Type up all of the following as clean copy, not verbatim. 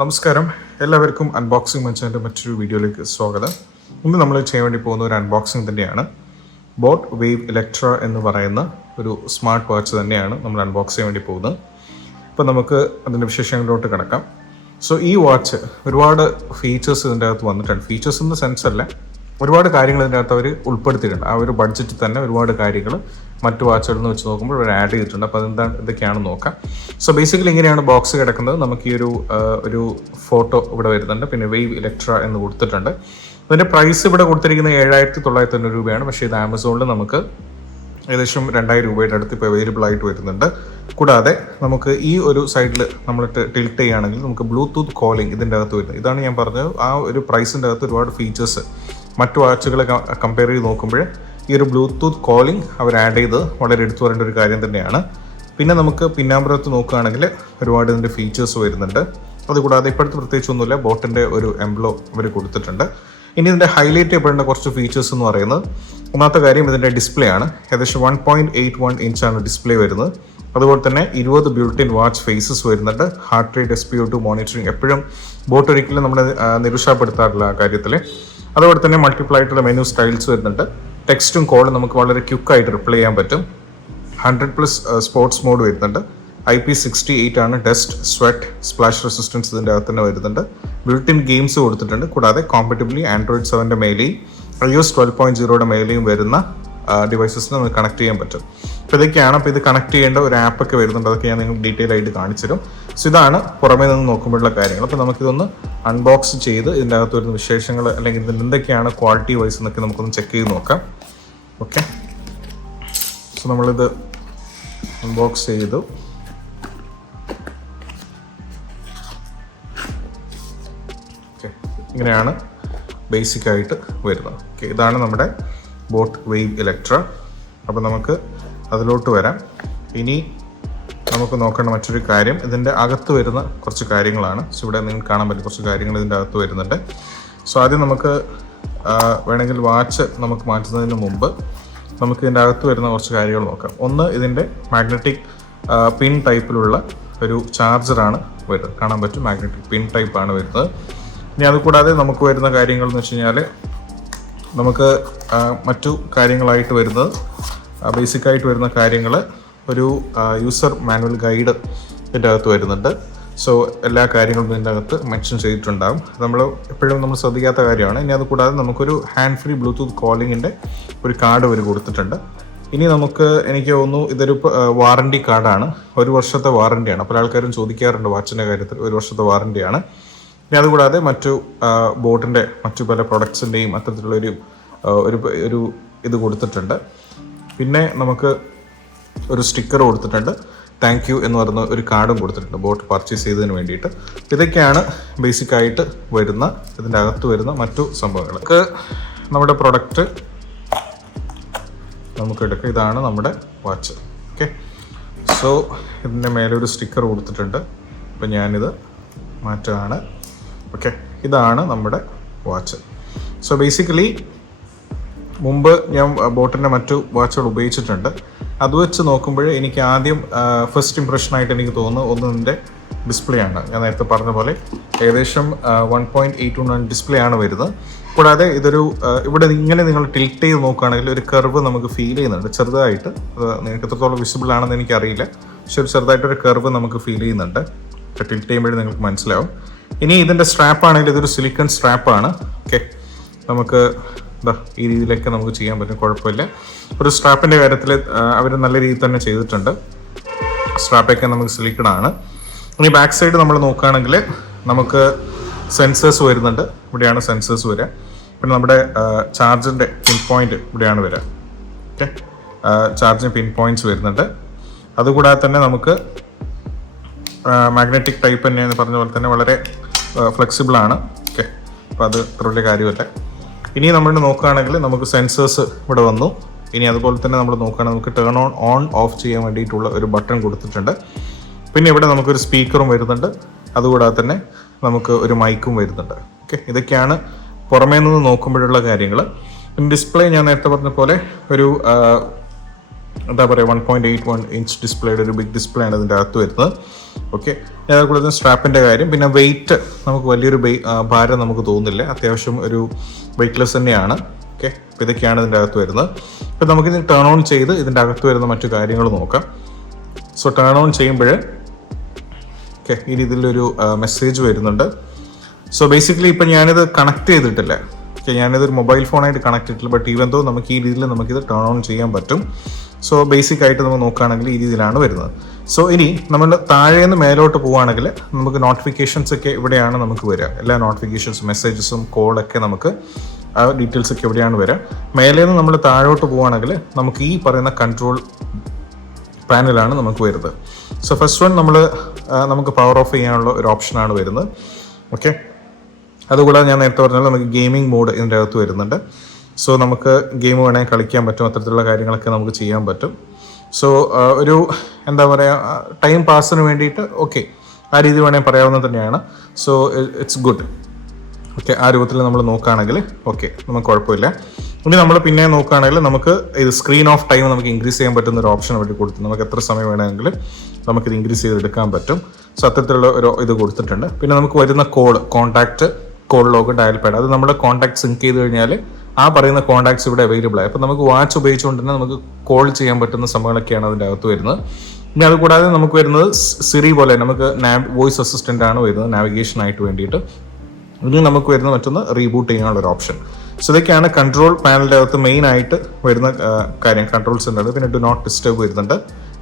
നമസ്കാരം, എല്ലാവർക്കും അൺബോക്സിംഗ് മച്ചാൻ്റെ മറ്റൊരു വീഡിയോയിലേക്ക് സ്വാഗതം. ഇന്ന് നമ്മൾ ചെയ്യാൻ വേണ്ടി പോകുന്ന ഒരു അൺബോക്സിംഗ് തന്നെയാണ്. ബോട്ട് വേവ് ഇലക്ട്ര എന്ന് പറയുന്ന ഒരു സ്മാർട്ട് വാച്ച് തന്നെയാണ് നമ്മൾ അൺബോക്സ് ചെയ്യാൻ വേണ്ടി പോകുന്നത്. അപ്പോൾ നമുക്ക് അതിൻ്റെ വിശേഷങ്ങളിലോട്ട് കിടക്കാം. സോ ഈ വാച്ച് ഒരുപാട് ഫീച്ചേഴ്സ് ഇതിൻ്റെ അകത്ത് വന്നിട്ടുണ്ട്. ഫീച്ചേഴ്സ് എന്ന സെൻസ് അല്ല, ഒരുപാട് കാര്യങ്ങൾ ഇതിൻ്റെ അകത്ത് അവർ ഉൾപ്പെടുത്തിയിട്ടുണ്ട്. ആ ഒരു ബഡ്ജറ്റിൽ തന്നെ ഒരുപാട് കാര്യങ്ങൾ മറ്റു വാച്ചുകളിൽ നിന്ന് വെച്ച് നോക്കുമ്പോൾ അവർ ആഡ് ചെയ്തിട്ടുണ്ട്. അപ്പോൾ അതെന്താണ് ഇതൊക്കെയാണെന്ന് നോക്കാം. സോ ബേസിക്കലി ഇങ്ങനെയാണ് ബോക്സ് കിടക്കുന്നത്. നമുക്ക് ഈ ഒരു ഫോട്ടോ ഇവിടെ വരുന്നുണ്ട്. പിന്നെ വേവ് ഇലക്ട്ര എന്ന് കൊടുത്തിട്ടുണ്ട്. അതിൻ്റെ പ്രൈസ് ഇവിടെ കൊടുത്തിരിക്കുന്നത് 7,990 രൂപയാണ്. പക്ഷേ ഇത് ആമസോണിൽ നമുക്ക് ഏകദേശം 2,000 രൂപയുടെ അടുത്ത് ഇപ്പോൾ അവൈലബിൾ ആയിട്ട് വരുന്നുണ്ട്. കൂടാതെ നമുക്ക് ഈ ഒരു സൈഡിൽ നമ്മൾ ടിൽറ്റ് ചെയ്യുകയാണെങ്കിൽ നമുക്ക് ബ്ലൂടൂത്ത് കോളിംഗ് ഇതിൻ്റെ അകത്ത് വരുന്നത്. ഇതാണ് ഞാൻ പറഞ്ഞത്, ആ ഒരു പ്രൈസിൻ്റെ അകത്ത് ഒരുപാട് ഫീച്ചേഴ്സ് മറ്റു വാച്ചുകളെ കമ്പയർ ചെയ്ത് നോക്കുമ്പോൾ ഈ ഒരു ബ്ലൂടൂത്ത് കോളിംഗ് അവർ ആഡ് ചെയ്ത് വളരെ എടുത്തു പറയേണ്ട ഒരു കാര്യം തന്നെയാണ്. പിന്നെ നമുക്ക് പിന്നാമ്പുറത്ത് നോക്കുകയാണെങ്കിൽ ഒരുപാട് ഇതിൻ്റെ ഫീച്ചേഴ്സ് വരുന്നുണ്ട്. അതുകൂടാതെ ഇപ്പോഴത്തെ പ്രത്യേകിച്ചൊന്നുമില്ല, ബോട്ടിൻ്റെ ഒരു എംബ്ലോ അവർ കൊടുത്തിട്ടുണ്ട്. ഇനി ഇതിൻ്റെ ഹൈലൈറ്റ് ചെയ്യപ്പെടുന്ന കുറച്ച് ഫീച്ചേഴ്സ് എന്ന് പറയുന്നത്, ഒന്നാമത്തെ കാര്യം ഇതിൻ്റെ ഡിസ്പ്ലേ ആണ്. ഏകദേശം 1.81 ഇഞ്ചാണ് ഡിസ്പ്ലേ വരുന്നത്. അതുപോലെ തന്നെ 20 ബിൽറ്റ് ഇൻ വാച്ച് ഫേസസ് വരുന്നുണ്ട്. ഹാർട്ട് റേറ്റ്, SpO2 മോണിറ്ററിങ് എപ്പോഴും ബോട്ട് ഒരിക്കലും നമ്മളെ നിരുത്സാഹപ്പെടുത്താറില്ല ആ കാര്യത്തിൽ. അതുപോലെ തന്നെ മൾട്ടിപ്ലൈ ആയിട്ടുള്ള മെനു സ്റ്റൈൽസ് വരുന്നുണ്ട്. ടെക്സ്റ്റും കോളും നമുക്ക് വളരെ ക്വിക്കായിട്ട് റിപ്ലൈ ചെയ്യാൻ പറ്റും. 100+ സ്പോർട്സ് മോഡ് വരുന്നുണ്ട്. IP68 ആണ്. ഡസ്റ്റ്, സ്വെറ്റ്, സ്പ്ലാഷ് റെസിസ്റ്റൻസ് ഇതിൻ്റെ അകത്ത് തന്നെ വരുന്നുണ്ട്. ബിൽറ്റ് ഇൻ ഗെയിംസ് കൊടുത്തിട്ടുണ്ട്. കൂടാതെ കോമ്പറ്റബിളി Android 7 മേലെയും iOS 12.0 മേലെയും വരുന്ന ഡിവൈസസിന് നമുക്ക് കണക്ട് ചെയ്യാൻ പറ്റും. അപ്പോൾ ഇതൊക്കെയാണ്. അപ്പോൾ ഇത് കണക്ട് ചെയ്യേണ്ട ഒരു ആപ്പൊക്കെ വരുന്നുണ്ട്. അതൊക്കെ ഞാൻ നിങ്ങൾക്ക് ഡീറ്റെയിൽ ആയിട്ട് കാണിച്ചു തരും. സോ ഇതാണ് പുറമേ നിന്ന് നോക്കുമ്പോഴുള്ള കാര്യങ്ങൾ. അപ്പോൾ നമുക്കിതൊന്ന് അൺബോക്സ് ചെയ്ത് ഇതിൻ്റെ അകത്ത് വരുന്ന വിശേഷങ്ങൾ അല്ലെങ്കിൽ ഇതിൻ്റെ എന്തൊക്കെയാണ് ക്വാളിറ്റി വൈസ് എന്നൊക്കെ നമുക്കൊന്ന് ചെക്ക് ചെയ്ത് നോക്കാം. ഓക്കെ, സോ നമ്മളിത് അൺബോക്സ് ചെയ്തു. ഓക്കെ, ഇങ്ങനെയാണ് ബേസിക്കായിട്ട് വരുന്നത്. ഓക്കെ, ഇതാണ് നമ്മുടെ ബോട്ട് വേവ് ഇലക്ട്ര. അപ്പോൾ നമുക്ക് അതിലോട്ട് വരാം. ഇനി നമുക്ക് നോക്കേണ്ട മറ്റൊരു കാര്യം ഇതിൻ്റെ അകത്ത് വരുന്ന കുറച്ച് കാര്യങ്ങളാണ്. സോ ഇവിടെ നിങ്ങൾക്ക് കാണാൻ പറ്റും കുറച്ച് കാര്യങ്ങൾ ഇതിൻ്റെ അകത്ത് വരുന്നുണ്ട്. സോ ആദ്യം നമുക്ക് വേണമെങ്കിൽ വാച്ച് നമുക്ക് മാറ്റുന്നതിന് മുമ്പ് നമുക്ക് ഇതിൻ്റെ അകത്ത് വരുന്ന കുറച്ച് കാര്യങ്ങൾ നോക്കാം. ഒന്ന്, ഇതിൻ്റെ മാഗ്നറ്റിക് പിൻ ടൈപ്പിലുള്ള ഒരു ചാർജറാണ് വരുന്നത്. കാണാൻ പറ്റും, മാഗ്നറ്റിക് പിൻ ടൈപ്പാണ് വരുന്നത്. ഇനി അതുകൂടാതെ നമുക്ക് വരുന്ന കാര്യങ്ങൾ എന്ന് വെച്ച് കഴിഞ്ഞാൽ നമുക്ക് മറ്റു കാര്യങ്ങളായിട്ട് വരുന്നത്, ബേസിക്കായിട്ട് വരുന്ന കാര്യങ്ങൾ, ഒരു യൂസർ മാനുവൽ ഗൈഡ് ഇതിൻ്റെ അകത്ത് വരുന്നുണ്ട്. സോ എല്ലാ കാര്യങ്ങളും ഇതിൻ്റെ അകത്ത് മെൻഷൻ ചെയ്തിട്ടുണ്ടാകും. നമ്മൾ എപ്പോഴും നമ്മൾ ശ്രദ്ധിക്കാത്ത കാര്യമാണ്. ഇനി അതുകൂടാതെ നമുക്കൊരു ഹാൻഡ് ഫ്രീ ബ്ലൂടൂത്ത് കോളിങ്ങിൻ്റെ ഒരു കാർഡ് അവർ കൊടുത്തിട്ടുണ്ട്. ഇനി എനിക്ക് തോന്നുന്നു ഇതൊരു വാറണ്ടി കാർഡാണ്. 1 വർഷത്തെ വാറണ്ടിയാണ്. പല ആൾക്കാരും ചോദിക്കാറുണ്ട് വാച്ചിൻ്റെ കാര്യത്തിൽ. 1 വർഷത്തെ വാറണ്ടിയാണ്. ഇനി അതുകൂടാതെ മറ്റു ബോട്ടിൻ്റെ മറ്റു പല പ്രൊഡക്ട്സിൻ്റെയും അത്തരത്തിലുള്ളൊരു ഒരു ഇത് കൊടുത്തിട്ടുണ്ട്. പിന്നെ നമുക്ക് ഒരു സ്റ്റിക്കർ കൊടുത്തിട്ടുണ്ട്. താങ്ക് യു എന്ന് പറയുന്ന ഒരു കാർഡും കൊടുത്തിട്ടുണ്ട് ബോട്ട് പർച്ചേസ് ചെയ്തതിന് വേണ്ടിയിട്ട്. ഇതൊക്കെയാണ് ബേസിക്കായിട്ട് വരുന്ന ഇതിൻ്റെ അകത്ത് വരുന്ന മറ്റു സംഭവങ്ങൾ. നമ്മുടെ പ്രൊഡക്റ്റ് നമുക്ക് എടുക്കാം. ഇതാണ് നമ്മുടെ വാച്ച്. ഓക്കെ, സോ ഇതിൻ്റെ മേലെ ഒരു സ്റ്റിക്കർ കൊടുത്തിട്ടുണ്ട്. അപ്പം ഞാനിത് മാറ്റുകയാണ്. ഓക്കെ, ഇതാണ് നമ്മുടെ വാച്ച്. സോ ബേസിക്കലി മുമ്പ് ഞാൻ ബോട്ടിൻ്റെ മറ്റു വാച്ചുകൾ ഉപയോഗിച്ചിട്ടുണ്ട്. അത് വെച്ച് നോക്കുമ്പോൾ എനിക്ക് ആദ്യം ഫസ്റ്റ് ഇംപ്രഷനായിട്ട് എനിക്ക് തോന്നുന്നത് ഇതിൻ്റെ ഡിസ്പ്ലേ ആണ്. ഞാൻ നേരത്തെ പറഞ്ഞ പോലെ ഏകദേശം 1.81 ഡിസ്പ്ലേ ആണ് വരുന്നത്. കൂടാതെ ഇതൊരു ഇവിടെ ഇങ്ങനെ നിങ്ങൾ ടിൽറ്റ് ചെയ്ത് നോക്കുകയാണെങ്കിൽ ഒരു കർവ് നമുക്ക് ഫീൽ ചെയ്യുന്നുണ്ട് ചെറുതായിട്ട്. നിങ്ങൾക്ക് എത്രത്തോളം വിസിബിൾ ആണെന്ന് എനിക്കറിയില്ല, പക്ഷെ ഒരു ചെറുതായിട്ടൊരു കർവ് നമുക്ക് ഫീൽ ചെയ്യുന്നുണ്ട്. ടിൽറ്റ് ചെയ്യുമ്പോഴേ നിങ്ങൾക്ക് മനസ്സിലാവും. ഇനി ഇതിൻ്റെ സ്ട്രാപ്പാണെങ്കിൽ ഇതൊരു സിലിക്കൺ സ്ട്രാപ്പാണ്. ഓക്കെ, നമുക്ക് ഈ രീതിയിലൊക്കെ നമുക്ക് ചെയ്യാൻ പറ്റും, കുഴപ്പമില്ല. ഒരു സ്ട്രാപ്പിൻ്റെ കാര്യത്തിൽ അവർ നല്ല രീതിയിൽ തന്നെ ചെയ്തിട്ടുണ്ട്. സ്ട്രാപ്പൊക്കെ നമുക്ക് സിലിക്കണാണ്. ഇനി ബാക്ക് സൈഡ് നമ്മൾ നോക്കുകയാണെങ്കിൽ നമുക്ക് സെൻസേഴ്സ് വരുന്നുണ്ട്. ഇവിടെയാണ് സെൻസേഴ്സ് വരിക. പിന്നെ നമ്മുടെ ചാർജിൻ്റെ പിൻ പോയിന്റ് ഇവിടെയാണ് വരിക. ഓക്കെ, ചാർജിന് പിൻ പോയിന്റ്സ് വരുന്നുണ്ട്. അതുകൂടാതെ തന്നെ നമുക്ക് മാഗ്നറ്റിക് ടൈപ്പ് തന്നെയെന്ന് പറഞ്ഞ പോലെ തന്നെ വളരെ ഫ്ലെക്സിബിളാണ്. ഓക്കെ, അപ്പോൾ അത് അത്ര വലിയ കാര്യമല്ല. ഇനി നമ്മൾ നോക്കുകയാണെങ്കിൽ നമുക്ക് സെൻസേഴ്സ് ഇവിടെ വന്നു. ഇനി അതുപോലെ തന്നെ നമ്മൾ നോക്കുകയാണെങ്കിൽ നമുക്ക് ടേൺ ഓൺ ഓഫ് ചെയ്യാൻ വേണ്ടിയിട്ടുള്ള ഒരു ബട്ടൺ കൊടുത്തിട്ടുണ്ട്. പിന്നെ ഇവിടെ നമുക്കൊരു സ്പീക്കറും വരുന്നുണ്ട്. അതുകൂടാതെ തന്നെ നമുക്ക് ഒരു മൈക്കും വരുന്നുണ്ട്. ഓക്കെ, ഇതൊക്കെയാണ് പുറമേ നിന്ന് നോക്കുമ്പോഴുള്ള കാര്യങ്ങൾ. പിന്നെ ഡിസ്പ്ലേ ഞാൻ നേരത്തെ പറഞ്ഞ പോലെ ഒരു എന്താ പറയുക 1.81 ഇഞ്ച് ഡിസ്പ്ലേയുടെ ഒരു ബിഗ് ഡിസ്പ്ലേ ആണ് ഇതിൻ്റെ അകത്ത് വരുന്നത്. ഓക്കെ. അതുപോലെ തന്നെ സ്ട്രാപ്പിൻ്റെ കാര്യം, പിന്നെ വെയിറ്റ് നമുക്ക് വലിയൊരു ഭാരം നമുക്ക് തോന്നുന്നില്ല, അത്യാവശ്യം ഒരു വെയ്റ്റ്ലെസ് തന്നെയാണ്. ഓക്കെ, അപ്പോൾ ഇതൊക്കെയാണ് ഇതിൻ്റെ അകത്ത് വരുന്നത്. അപ്പോൾ നമുക്കിത് ടേൺ ഓൺ ചെയ്ത് ഇതിൻ്റെ അകത്ത് വരുന്ന മറ്റു കാര്യങ്ങൾ നോക്കാം. സോ ടേൺ ഓൺ ചെയ്യുമ്പോൾ ഓക്കെ ഈ രീതിയിലൊരു മെസ്സേജ് വരുന്നുണ്ട്. സോ ബേസിക്കലി ഇപ്പം ഞാനിത് കണക്ട് ചെയ്തിട്ടില്ല, ഓക്കെ, ഞാനിതൊരു മൊബൈൽ ഫോണായിട്ട് കണക്ട് ചെയ്തിട്ടില്ല. ബട്ട് ഈവൻ ദോ നമുക്ക് ഈ രീതിയിൽ നമുക്കിത് ടേൺ ഓൺ ചെയ്യാൻ പറ്റും. സോ ബേസിക് ആയിട്ട് നമ്മൾ നോക്കുകയാണെങ്കിൽ ഈ രീതിയിലാണ് വരുന്നത്. സോ ഇനി നമ്മൾ താഴേന്ന് മേലോട്ട് പോവുകയാണെങ്കിൽ നമുക്ക് നോട്ടിഫിക്കേഷൻസ് ഒക്കെ ഇവിടെയാണ് നമുക്ക് വരിക. എല്ലാ നോട്ടിഫിക്കേഷൻസും മെസ്സേജസും കോളൊക്കെ നമുക്ക് ആ ഡീറ്റെയിൽസ് ഒക്കെ എവിടെയാണ് വരിക. മേലേന്ന് നമ്മൾ താഴോട്ട് പോവുകയാണെങ്കിൽ നമുക്ക് ഈ പറയുന്ന കൺട്രോൾ പാനലാണ് നമുക്ക് വരുന്നത്. സോ ഫസ്റ്റ് വൺ നമുക്ക് പവർ ഓഫ് ചെയ്യാനുള്ള ഒരു ഓപ്ഷനാണ് വരുന്നത്. ഓക്കെ, അതുകൂടാതെ ഞാൻ നേരത്തെ പറഞ്ഞാൽ നമുക്ക് ഗെയിമിംഗ് മോഡ് ഇതിൻ്റെ അകത്ത് വരുന്നുണ്ട്. സോ നമുക്ക് ഗെയിം വേണമെങ്കിൽ കളിക്കാൻ പറ്റും, അത്തരത്തിലുള്ള കാര്യങ്ങളൊക്കെ നമുക്ക് ചെയ്യാൻ പറ്റും. സോ ഒരു എന്താ പറയുക, ടൈം പാസിന് വേണ്ടിയിട്ട് ഓക്കെ ആ രീതി വേണമെങ്കിൽ പറയാവുന്നത് തന്നെയാണ്. So it's good. ഓക്കെ, ആ രൂപത്തിൽ നമ്മൾ നോക്കുകയാണെങ്കിൽ ഓക്കെ നമുക്ക് കുഴപ്പമില്ല. ഇനി നമ്മൾ പിന്നെ നോക്കുകയാണെങ്കിൽ നമുക്ക് ഇത് സ്ക്രീൻ ഓഫ് ടൈം നമുക്ക് ഇൻക്രീസ് ചെയ്യാൻ പറ്റുന്ന ഒരു ഓപ്ഷൻ വേണ്ടി കൊടുത്തു. നമുക്ക് എത്ര സമയം വേണമെങ്കിൽ നമുക്കിത് ഇൻക്രീസ് ചെയ്തെടുക്കാൻ പറ്റും. സോ അത്തരത്തിലുള്ള ഒരു ഇത് കൊടുത്തിട്ടുണ്ട്. പിന്നെ നമുക്ക് വരുന്ന contact, call log, dial pad, അത് നമ്മുടെ കോൺടാക്ട് സിങ്ക് ചെയ്ത് കഴിഞ്ഞാൽ ആ പറയുന്ന കോൺടാക്ട്സ് ഇവിടെ അവൈലബിൾ ആയി. അപ്പോൾ നമുക്ക് വാച്ച് ഉപയോഗിച്ചുകൊണ്ട് തന്നെ നമുക്ക് കോൾ ചെയ്യാൻ പറ്റുന്ന സംഭവങ്ങളൊക്കെയാണ് അതിൻ്റെ അകത്ത് വരുന്നത്. ഇനി അതുകൂടാതെ നമുക്ക് വരുന്നത് സിറി പോലെ നമുക്ക് വോയിസ് അസിസ്റ്റൻ്റ് ആണ് വരുന്നത് നാവിഗേഷനായിട്ട് വേണ്ടിയിട്ട്. ഇനി നമുക്ക് വരുന്ന മറ്റൊന്ന് റീബൂട്ട് ചെയ്യാനുള്ള ഒരു ഓപ്ഷൻ. സോ ഇതൊക്കെയാണ് കൺട്രോൾ പാനലിൻ്റെ അകത്ത് മെയിൻ ആയിട്ട് വരുന്ന കാര്യം. കൺട്രോൾസ് ഉണ്ട്, പിന്നെ ഡു നോട്ട് ഡിസ്റ്റർബ് വരുന്നുണ്ട്.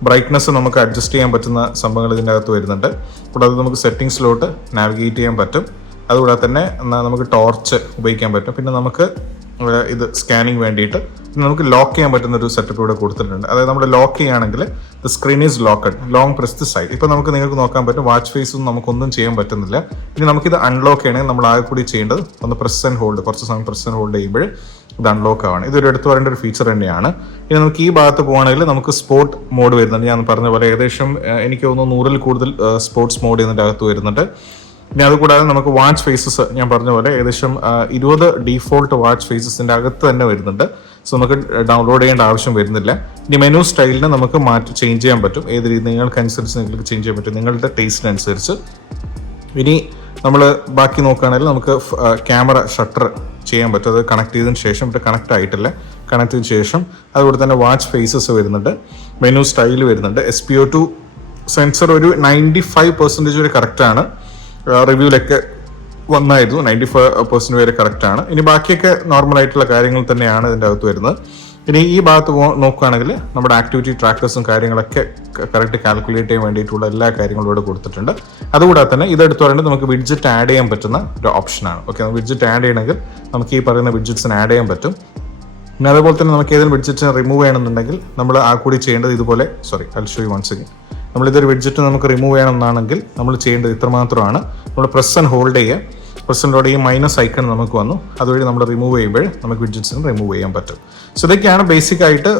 ബ്രൈറ്റ്നസ് നമുക്ക് അഡ്ജസ്റ്റ് ചെയ്യാൻ പറ്റുന്ന സംഭവങ്ങൾ ഇതിൻ്റെ അകത്ത് വരുന്നുണ്ട്. കൂടാതെ നമുക്ക് സെറ്റിങ്സിലോട്ട് നാവിഗേറ്റ് ചെയ്യാൻ പറ്റും. അതുകൂടാതെ തന്നെ നമുക്ക് ടോർച്ച് ഉപയോഗിക്കാൻ പറ്റും. പിന്നെ നമുക്ക് ഇത് സ്കാനിങ് വേണ്ടിയിട്ട് നമുക്ക് ലോക്ക് ചെയ്യാൻ പറ്റുന്ന ഒരു സെറ്റപ്പ് ഇവിടെ കൊടുത്തിട്ടുണ്ട്. അതായത് നമ്മൾ ലോക്ക് ചെയ്യുകയാണെങ്കിൽ the screen is locked, long press the side. ഇപ്പോൾ നിങ്ങൾക്ക് നോക്കാൻ പറ്റും വാച്ച് ഫേസും നമുക്കൊന്നും ചെയ്യാൻ പറ്റുന്നില്ല. ഇനി നമുക്കിത് അൺലോക്ക് ചെയ്യണമെങ്കിൽ നമ്മൾ ആകെ കൂടി ചെയ്യേണ്ടത് ഒന്ന് പ്രസ് ആൻഡ് ഹോൾഡ്, കുറച്ച് സമയം പ്രസ് ആൻഡ് ഹോൾഡ് ചെയ്യുമ്പോൾ ഇത് അൺലോക്ക് ആവാണ്. ഇതൊരു എടുത്തു പറയേണ്ട ഒരു ഫീച്ചർ തന്നെയാണ്. ഇനി നമുക്ക് ഈ ഭാഗത്ത് പോകുകയാണെങ്കിൽ നമുക്ക് സ്പോർട്ട് മോഡ് വരുന്നുണ്ട്. ഞാൻ പറഞ്ഞ പോലെ ഏകദേശം എനിക്ക് തോന്നുന്നു 100-ൽ കൂടുതൽ സ്പോർട്സ് മോഡ് ഇതിൻ്റെ അകത്ത് വരുന്നുണ്ട്. ഇനി അതുകൂടാതെ നമുക്ക് വാച്ച് ഫേസസ് ഞാൻ പറഞ്ഞ പോലെ ഏകദേശം 20 ഡീഫോൾട്ട് വാച്ച് ഫേസസിൻ്റെ അകത്ത് തന്നെ വരുന്നുണ്ട്. സോ നമുക്ക് ഡൗൺലോഡ് ചെയ്യേണ്ട ആവശ്യം വരുന്നില്ല. ഇനി മെനു സ്റ്റൈലിന് നമുക്ക് ചേഞ്ച് ചെയ്യാൻ പറ്റും. ഏത് രീതി നിങ്ങൾക്കനുസരിച്ച് നിങ്ങൾക്ക് ചേഞ്ച് ചെയ്യാൻ പറ്റും, നിങ്ങളുടെ ടേസ്റ്റിനനുസരിച്ച്. ഇനി നമ്മൾ ബാക്കി നോക്കുകയാണെങ്കിൽ നമുക്ക് ക്യാമറ ഷട്ടർ ചെയ്യാൻ പറ്റും. അത് കണക്ട് ചെയ്തതിന് ശേഷം ഇവിടെ കണക്ട് ആയിട്ടില്ല, കണക്ട് ചെയ്തതിന് ശേഷം അതുപോലെ തന്നെ വാച്ച് ഫേസസ് വരുന്നുണ്ട്, മെനു സ്റ്റൈൽ വരുന്നുണ്ട്. SPO2 സെൻസർ ഒരു 95% വരെ കറക്റ്റാണ്. റിവ്യൂലൊക്കെ വന്നായിരുന്നു, 95% വരെ കറക്റ്റാണ്. ഇനി ബാക്കിയൊക്കെ നോർമൽ ആയിട്ടുള്ള കാര്യങ്ങൾ തന്നെയാണ് ഇതിൻ്റെ അകത്ത് വരുന്നത്. ഇനി ഈ ഭാഗത്ത് നോക്കുകയാണെങ്കിൽ നമ്മുടെ ആക്ടിവിറ്റി ട്രാക്കേഴ്സും കാര്യങ്ങളൊക്കെ കറക്റ്റ് കാൽക്കുലേറ്റ് ചെയ്യാൻ വേണ്ടിയിട്ടുള്ള എല്ലാ കാര്യങ്ങളും ഇവിടെ കൊടുത്തിട്ടുണ്ട്. അതുകൂടാതെ തന്നെ ഇതെടുത്ത് പറയുന്നത് നമുക്ക് വിഡ്ജറ്റ് ആഡ് ചെയ്യാൻ പറ്റുന്ന ഒരു ഓപ്ഷനാണ്. ഓക്കെ, വിഡ്ജറ്റ് ആഡ് ചെയ്യണമെങ്കിൽ നമുക്ക് ഈ പറയുന്ന വിഡ്ജറ്റ്സിന് ആഡ് ചെയ്യാൻ പറ്റും. പിന്നെ അതുപോലെ തന്നെ നമുക്ക് ഏതെങ്കിലും വിഡ്ജറ്റിനെ റിമൂവ് ചെയ്യണമെന്നുണ്ടെങ്കിൽ നമ്മൾ ആ കൂടി ചെയ്യേണ്ടത് ഇതുപോലെ, I'll show you once again. നമ്മളിതൊരു വിഡ്ജറ്റ് നമുക്ക് റിമൂവ് ചെയ്യണമെന്നാണെങ്കിൽ നമ്മൾ ചെയ്യേണ്ടത് ഇത്രമാത്രമാണ്. നമ്മൾ പ്രസ് ആൻഡ് ഹോൾഡ് ചെയ്യുക, പ്രസ് ആൻഡ് ഹോൾഡ് ചെയ്യുക, മൈനസ് ഐക്കൺ നമുക്ക് വന്നു. അതുവഴി നമ്മൾ റിമൂവ് ചെയ്യുമ്പോൾ നമുക്ക് വിഡ്ജറ്റ്സിന് റിമൂവ് ചെയ്യാൻ പറ്റും. സോ ഇതൊക്കെയാണ് ബേസിക് ആയിട്ട്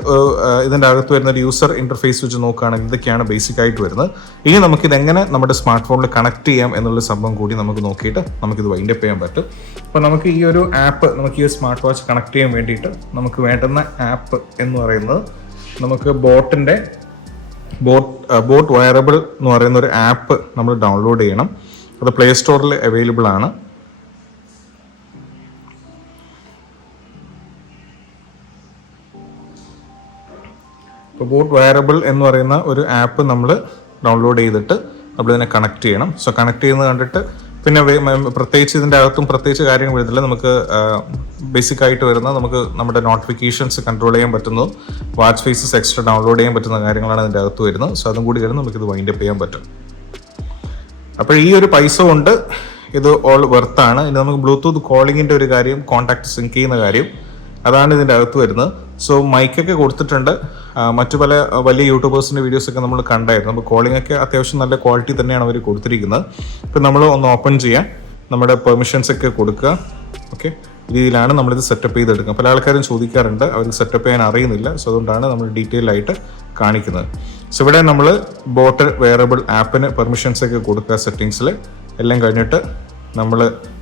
ഇതിൻ്റെ അകത്ത് വരുന്ന ഒരു യൂസർ ഇൻ്റർഫേസ് വെച്ച് നോക്കുകയാണെങ്കിൽ ഇതൊക്കെയാണ് ബേസിക് ആയിട്ട് വരുന്നത്. ഇനി നമുക്കിതെങ്ങനെ നമ്മുടെ സ്മാർട്ട് ഫോണിൽ കണക്ട് ചെയ്യാം എന്നുള്ള സംഭവം കൂടി നമുക്ക് നോക്കിയിട്ട് നമുക്കിത് വൈൻഡപ്പ് ചെയ്യാൻ പറ്റും. അപ്പോൾ നമുക്ക് ഈ ഒരു ആപ്പ്, നമുക്ക് ഈ സ്മാർട്ട് വാച്ച് കണക്ട് ചെയ്യാൻ വേണ്ടിയിട്ട് നമുക്ക് വേണ്ടുന്ന ആപ്പ് എന്ന് പറയുന്നത് നമുക്ക് ബോട്ട് വയറബിൾ എന്ന് പറയുന്ന ഒരു ആപ്പ് നമ്മൾ ഡൗൺലോഡ് ചെയ്യണം. അത് പ്ലേ സ്റ്റോറിൽ അവൈലബിൾ ആണ്. ഇപ്പോൾ ബോട്ട് വയറബിൾ എന്ന് പറയുന്ന ഒരു ആപ്പ് നമ്മൾ ഡൗൺലോഡ് ചെയ്തിട്ട് നമ്മളിതിനെ കണക്ട് ചെയ്യണം. സോ കണക്ട് ചെയ്യുന്നത് കണ്ടിട്ട് പിന്നെ പ്രത്യേകിച്ച് ഇതിൻ്റെ അകത്തും പ്രത്യേകിച്ച് കാര്യങ്ങൾ വരുന്നില്ല. നമുക്ക് ബേസിക് ആയിട്ട് വരുന്ന നമുക്ക് നമ്മുടെ നോട്ടിഫിക്കേഷൻസ് കൺട്രോൾ ചെയ്യാൻ പറ്റുന്നു, വാച്ച് ഫേസസ് എക്സ്ട്രാ ഡൗൺലോഡ് ചെയ്യാൻ പറ്റുന്ന കാര്യങ്ങളാണ് ഇതിൻ്റെ അകത്ത് വരുന്നത്. സോ അതും കൂടി വരുന്നത് നമുക്കിത് വൈൻഡപ്പ് ചെയ്യാൻ പറ്റും. അപ്പോൾ ഈ ഒരു പൈസ കൊണ്ട് ഇത് ഓൾ വെർത്താണ്. ഇനി നമുക്ക് ബ്ലൂടൂത്ത് കോളിങ്ങിൻ്റെ ഒരു കാര്യം, കോൺടാക്ട് സിങ്ക് ചെയ്യുന്ന കാര്യം, അതാണ് ഇതിൻ്റെ അകത്ത് വരുന്നത്. സോ മൈക്കൊക്കെ കൊടുത്തിട്ടുണ്ട്. മറ്റു പല വലിയ യൂട്യൂബേഴ്സിൻ്റെ വീഡിയോസൊക്കെ നമ്മൾ കണ്ടായിരുന്നു. അപ്പോൾ കോളിംഗ് ഒക്കെ അത്യാവശ്യം നല്ല ക്വാളിറ്റി തന്നെയാണ് അവർ കൊടുത്തിരിക്കുന്നത്. ഇപ്പം നമ്മൾ ഒന്ന് ഓപ്പൺ ചെയ്യാം, നമ്മുടെ പെർമിഷൻസ് ഒക്കെ കൊടുക്കുക. ഓക്കെ, രീതിയിലാണ് നമ്മളിത് സെറ്റപ്പ് ചെയ്തെടുക്കുക. പല ആൾക്കാരും ചോദിക്കാറുണ്ട്, അവർക്ക് സെറ്റപ്പ് ചെയ്യാൻ അറിയുന്നില്ല. സോ അതുകൊണ്ടാണ് നമ്മൾ ഡീറ്റെയിൽ ആയിട്ട് കാണിക്കുന്നത്. സോ ഇവിടെ നമ്മൾ ബോട്ട് വെയറബിൾ ആപ്പിന് പെർമിഷൻസ് ഒക്കെ കൊടുക്കുക. സെറ്റിങ്സിൽ എല്ലാം കഴിഞ്ഞിട്ട് നമ്മൾ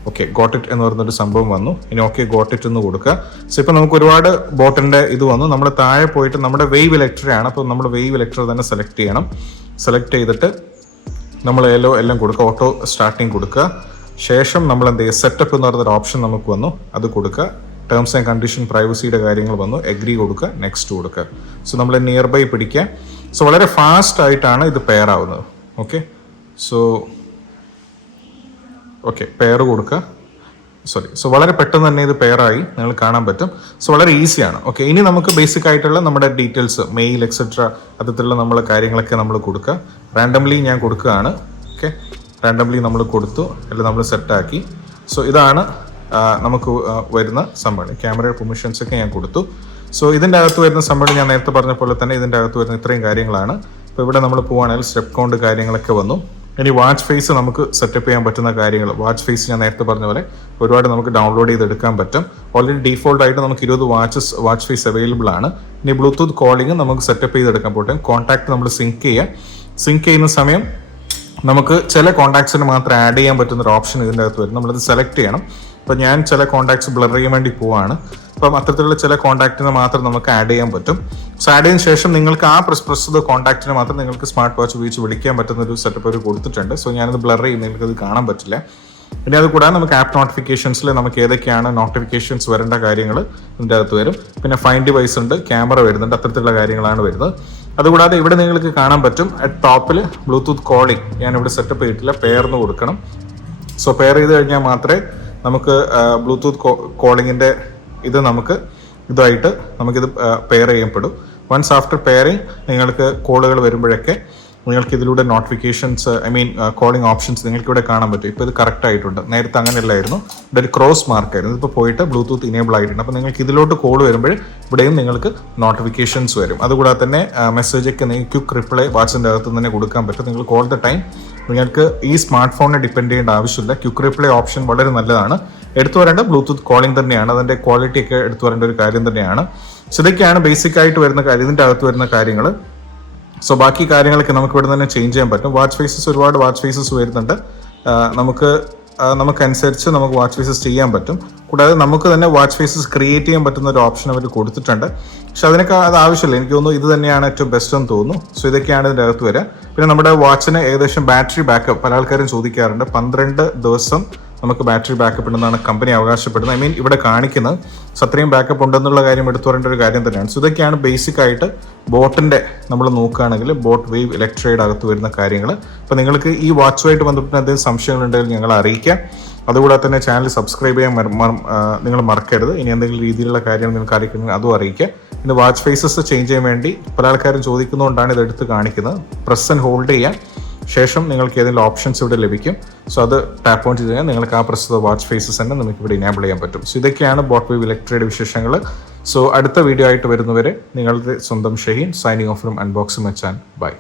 ഓക്കെ ഗോട്ട് ഇറ്റ് എന്ന് പറയുന്നൊരു സംഭവം വന്നു. ഇനി ഓക്കെ ഗോട്ട് ഇറ്റ് എന്ന് കൊടുക്കുക. സോ ഇപ്പോൾ നമുക്ക് ഒരുപാട് ബോട്ടിൻ്റെ ഇത് വന്നു. നമ്മൾ താഴെ പോയിട്ട് നമ്മുടെ വേവ് ഇലക്ട്ര ആണ്. അപ്പോൾ നമ്മൾ വേവ് ഇലക്ട്ര തന്നെ സെലക്ട് ചെയ്യണം. സെലക്ട് ചെയ്തിട്ട് നമ്മൾ എല്ലാം കൊടുക്കുക, ഓട്ടോ സ്റ്റാർട്ടിങ് കൊടുക്കുക. ശേഷം നമ്മൾ എന്ത് ചെയ്യുക, സെറ്റപ്പ് എന്ന് പറയുന്നൊരു ഓപ്ഷൻ നമുക്ക് വന്നു, അത് കൊടുക്കുക. ടേംസ് ആൻഡ് കണ്ടീഷൻ പ്രൈവസിയുടെ കാര്യങ്ങൾ വന്നു, എഗ്രി കൊടുക്കുക, നെക്സ്റ്റ് കൊടുക്കുക. സോ നമ്മൾ നിയർ ബൈ പിടിക്കുക. സോ വളരെ ഫാസ്റ്റ് ആയിട്ടാണ് ഇത് പെയർ ആവുന്നത്. ഓക്കെ, സോ പെയർ കൊടുക്കുക. സോ വളരെ പെട്ടെന്ന് തന്നെ ഇത് പെയറായി നിങ്ങൾ കാണാൻ പറ്റും. സോ വളരെ ഈസിയാണ്. ഓക്കെ, ഇനി നമുക്ക് ബേസിക് ആയിട്ടുള്ള നമ്മുടെ ഡീറ്റെയിൽസ്, മെയിൽ എക്സെട്ര അത്തരത്തിലുള്ള നമ്മളെ കാര്യങ്ങളൊക്കെ നമ്മൾ കൊടുക്കുക. റാൻഡംലി ഞാൻ കൊടുക്കുകയാണ്. ഓക്കെ, റാൻഡംലി നമ്മൾ കൊടുത്തു, എല്ലാം നമ്മൾ സെറ്റാക്കി. സോ ഇതാണ് നമുക്ക് വരുന്ന സംഭവം. ക്യാമറയുടെ പെർമിഷൻസ് ഒക്കെ ഞാൻ കൊടുത്തു. സോ ഇതിൻ്റെ അകത്ത് വരുന്ന സംഭവം ഞാൻ നേരത്തെ പറഞ്ഞ പോലെ തന്നെ ഇതിൻ്റെ അകത്ത് വരുന്ന ഇത്രയും കാര്യങ്ങളാണ്. അപ്പോൾ ഇവിടെ നമ്മൾ പോവുകയാണെങ്കിൽ സ്റ്റെപ്പ് കൗണ്ട് കാര്യങ്ങളൊക്കെ വന്നു. ഇനി വാച്ച് ഫേസ് നമുക്ക് സെറ്റപ്പ് ചെയ്യാൻ പറ്റുന്ന കാര്യങ്ങൾ. വാച്ച് ഫേസ് ഞാൻ നേരത്തെ പറഞ്ഞ പോലെ ഒരുപാട് നമുക്ക് ഡൗൺലോഡ് ചെയ്തെടുക്കാൻ പറ്റും. ഓൾറെഡി ഡീഫോൾട്ട് ആയിട്ട് നമുക്ക് 20 വാച്ച് ഫേസ് അവൈലബിൾ ആണ്. ഇനി ബ്ലൂടൂത്ത് കോളിംഗ് നമുക്ക് സെറ്റപ്പ് ചെയ്തെടുക്കാൻ പറ്റും. കോൺടാക്ട് നമ്മൾ സിങ്ക് ചെയ്യുന്ന സമയം നമുക്ക് ചില കോൺടാക്ട്സിന് മാത്രം ആഡ് ചെയ്യാൻ പറ്റുന്ന ഒരു ഓപ്ഷൻ ഇതിൻ്റെ അകത്ത് വരും. നമ്മളത് സെലക്ട് ചെയ്യണം. അപ്പോൾ ഞാൻ ചില കോൺടാക്ട്സ് ബ്ലർ ചെയ്യാൻ വേണ്ടി പോവാണ്. അപ്പം അത്തരത്തിലുള്ള ചില കോൺടാക്റ്റിന് മാത്രം നമുക്ക് ആഡ് ചെയ്യാൻ പറ്റും. സോ ആഡ് ചെയ്തതിന് ശേഷം നിങ്ങൾക്ക് ആ പ്രസ്തുത കോൺടാക്റ്റിന് മാത്രം നിങ്ങൾക്ക് സ്മാർട്ട് വാച്ച് ഉപയോഗിച്ച് വിളിക്കാൻ പറ്റുന്ന ഒരു സെറ്റപ്പ് അവർ കൊടുത്തിട്ടുണ്ട്. സോ ഞാനത് ബ്ലർ ചെയ്യും, നിങ്ങൾക്കത് കാണാൻ പറ്റില്ല. ഇനി അത് കൂടാതെ നമുക്ക് ആപ്പ് നോട്ടിഫിക്കേഷൻസിൽ നമുക്ക് ഏതൊക്കെയാണ് നോട്ടിഫിക്കേഷൻസ് വരേണ്ട കാര്യങ്ങൾ ഇതിൻ്റെ അകത്ത് വരും. പിന്നെ ഫൈൻ ഡിവൈസ് ഉണ്ട്, ക്യാമറ വരുന്നുണ്ട്, അത്തരത്തിലുള്ള കാര്യങ്ങളാണ് വരുന്നത്. അതുകൂടാതെ ഇവിടെ നിങ്ങൾക്ക് കാണാൻ പറ്റും അറ്റ് ടോപ്പിൽ ബ്ലൂടൂത്ത് കോളിംഗ് ഞാൻ ഇവിടെ സെറ്റപ്പ് ചെയ്തിട്ടില്ല, പെയർന്ന് കൊടുക്കണം. സോ പെയർ ചെയ്ത് കഴിഞ്ഞാൽ മാത്രമേ നമുക്ക് ബ്ലൂടൂത്ത് കോളിങ്ങിൻ്റെ ഇത് ഇതായിട്ട് നമുക്കിത് പെയർ ചെയ്യപ്പെടും. വൺസ് ആഫ്റ്റർ പെയറിങ് നിങ്ങൾക്ക് കോളുകൾ വരുമ്പോഴൊക്കെ നിങ്ങൾക്ക് ഇതിലൂടെ നോട്ടിഫിക്കേഷൻസ് കോളിംഗ് ഓപ്ഷൻസ് നിങ്ങൾക്ക് ഇവിടെ കാണാൻ പറ്റും. ഇപ്പോൾ ഇത് കറക്റ്റ് ആയിട്ടുണ്ട്. നേരത്തെ അങ്ങനെയല്ലായിരുന്നു, ഇവിടെ ഒരു ക്രോസ് മാർക്കായിരുന്നു. ഇതിപ്പോൾ പോയിട്ട് ബ്ലൂടൂത്ത് ഇനേബിൾ ആയിട്ടുണ്ട്. അപ്പോൾ നിങ്ങൾക്ക് ഇതിലോട്ട് കോൾ വരുമ്പോൾ ഇവിടെയും നിങ്ങൾക്ക് നോട്ടിഫിക്കേഷൻസ് വരും. അതുകൂടാതെ തന്നെ മെസ്സേജൊക്കെ നിങ്ങൾക്ക് ക്വിക്ക് റിപ്ലൈ വാട്സിൻ്റെ അകത്ത് തന്നെ കൊടുക്കാൻ പറ്റും. നിങ്ങൾ കോൾ ദ ടൈം നിങ്ങൾക്ക് ഈ സ്മാർട്ട് ഫോണിനെ ഡിപ്പെൻഡ് ചെയ്യേണ്ട ആവശ്യമില്ല. ക്വിക്ക് റിപ്ലൈ ഓപ്ഷൻ വളരെ നല്ലതാണ്. എടുത്തു വരേണ്ട ബ്ലൂടൂത്ത് കോളിംഗ് തന്നെയാണ്, അതിൻ്റെ ക്വാളിറ്റി ഒക്കെ എടുത്തു വരേണ്ട ഒരു കാര്യം തന്നെയാണ്. സോ ഇതൊക്കെയാണ് ബേസിക് ആയിട്ട് വരുന്ന കാര്യം, ഇതിൻ്റെ അകത്ത് വരുന്ന കാര്യങ്ങൾ. സോ ബാക്കി കാര്യങ്ങളൊക്കെ നമുക്ക് ഇവിടെ തന്നെ ചേഞ്ച് ചെയ്യാൻ പറ്റും. വാച്ച് ഫേസസ് ഒരുപാട് വാച്ച് ഫേസസ് വരുന്നുണ്ട്. നമുക്കനുസരിച്ച് നമുക്ക് വാച്ച് ഫേസസ് ചെയ്യാൻ പറ്റും. കൂടാതെ നമുക്ക് തന്നെ വാച്ച് ഫേസസ് ക്രിയേറ്റ് ചെയ്യാൻ പറ്റുന്ന ഒരു ഓപ്ഷൻ അവർ കൊടുത്തിട്ടുണ്ട്. പക്ഷെ അതിനൊക്കെ അത് ആവശ്യമില്ല, എനിക്ക് തോന്നുന്നു ഇത് തന്നെയാണ് ഏറ്റവും ബെസ്റ്റ് എന്ന് തോന്നുന്നു. സോ ഇതൊക്കെയാണ് ഇതിൻ്റെ അകത്ത് വരിക. പിന്നെ നമ്മുടെ വാച്ചിന് ഏകദേശം ബാറ്ററി ബാക്കപ്പ് പല ആൾക്കാരും ചോദിക്കാറുണ്ട്. 12 ദിവസം നമുക്ക് ബാറ്ററി ബാക്കപ്പ് ഉണ്ടെന്നാണ് കമ്പനി അവകാശപ്പെടുന്നത്. ഇവിടെ കാണിക്കുന്നത്. സോ അത്രയും ബാക്കപ്പ് ഉണ്ടെന്നുള്ള കാര്യം എടുത്തു പറയേണ്ട ഒരു കാര്യം തന്നെയാണ്. സോ ഇതൊക്കെയാണ് ബേസിക് ആയിട്ട് ബോട്ടിൻ്റെ നമ്മൾ നോക്കുകയാണെങ്കിൽ ബോട്ട് വേവ് ഇലക്ട്രയുടെ അകത്ത് വരുന്ന കാര്യങ്ങൾ. അപ്പോൾ നിങ്ങൾക്ക് ഈ വാച്ചുമായിട്ട് ബന്ധപ്പെട്ട് എന്തെങ്കിലും സംശയങ്ങളുണ്ടെങ്കിൽ ഞങ്ങളെ അറിയിക്കാം. അതുകൂടാതെ തന്നെ ചാനൽ സബ്സ്ക്രൈബ് ചെയ്യാൻ നിങ്ങൾ മറക്കരുത്. ഇനി എന്തെങ്കിലും രീതിയിലുള്ള കാര്യം നിങ്ങൾക്ക് അറിയിക്കണമെങ്കിൽ അതും അറിയിക്കുക. ഇന്ന് വാച്ച് ഫേസസ് ചേഞ്ച് ചെയ്യാൻ വേണ്ടി പല ആൾക്കാരും ചോദിക്കുന്നതുകൊണ്ടാണ് ഇത് എടുത്ത് കാണിക്കുന്നത്. പ്രസ് ആൻഡ് ഹോൾഡ് ചെയ്യാൻ ശേഷം നിങ്ങൾക്ക് ഏതെങ്കിലും ഓപ്ഷൻസ് ഇവിടെ ലഭിക്കും. സോ അത് ടാപ്പ് ഓൺ ചെയ്ത് കഴിഞ്ഞാൽ നിങ്ങൾക്ക് ആ പ്രസ്തുത വാച്ച് ഫേസസ് തന്നെ നമുക്ക് ഇവിടെ ഇനേബിൾ ചെയ്യാൻ പറ്റും. സോ ഇതൊക്കെയാണ് ബോട്ട് വേവ് ഇലക്ട്രയുടെ വിശേഷങ്ങൾ. സോ അടുത്ത വീഡിയോ ആയിട്ട് വരുന്നവരെ നിങ്ങളുടെ സ്വന്തം Shaheen signing off from unboxing Machan. By.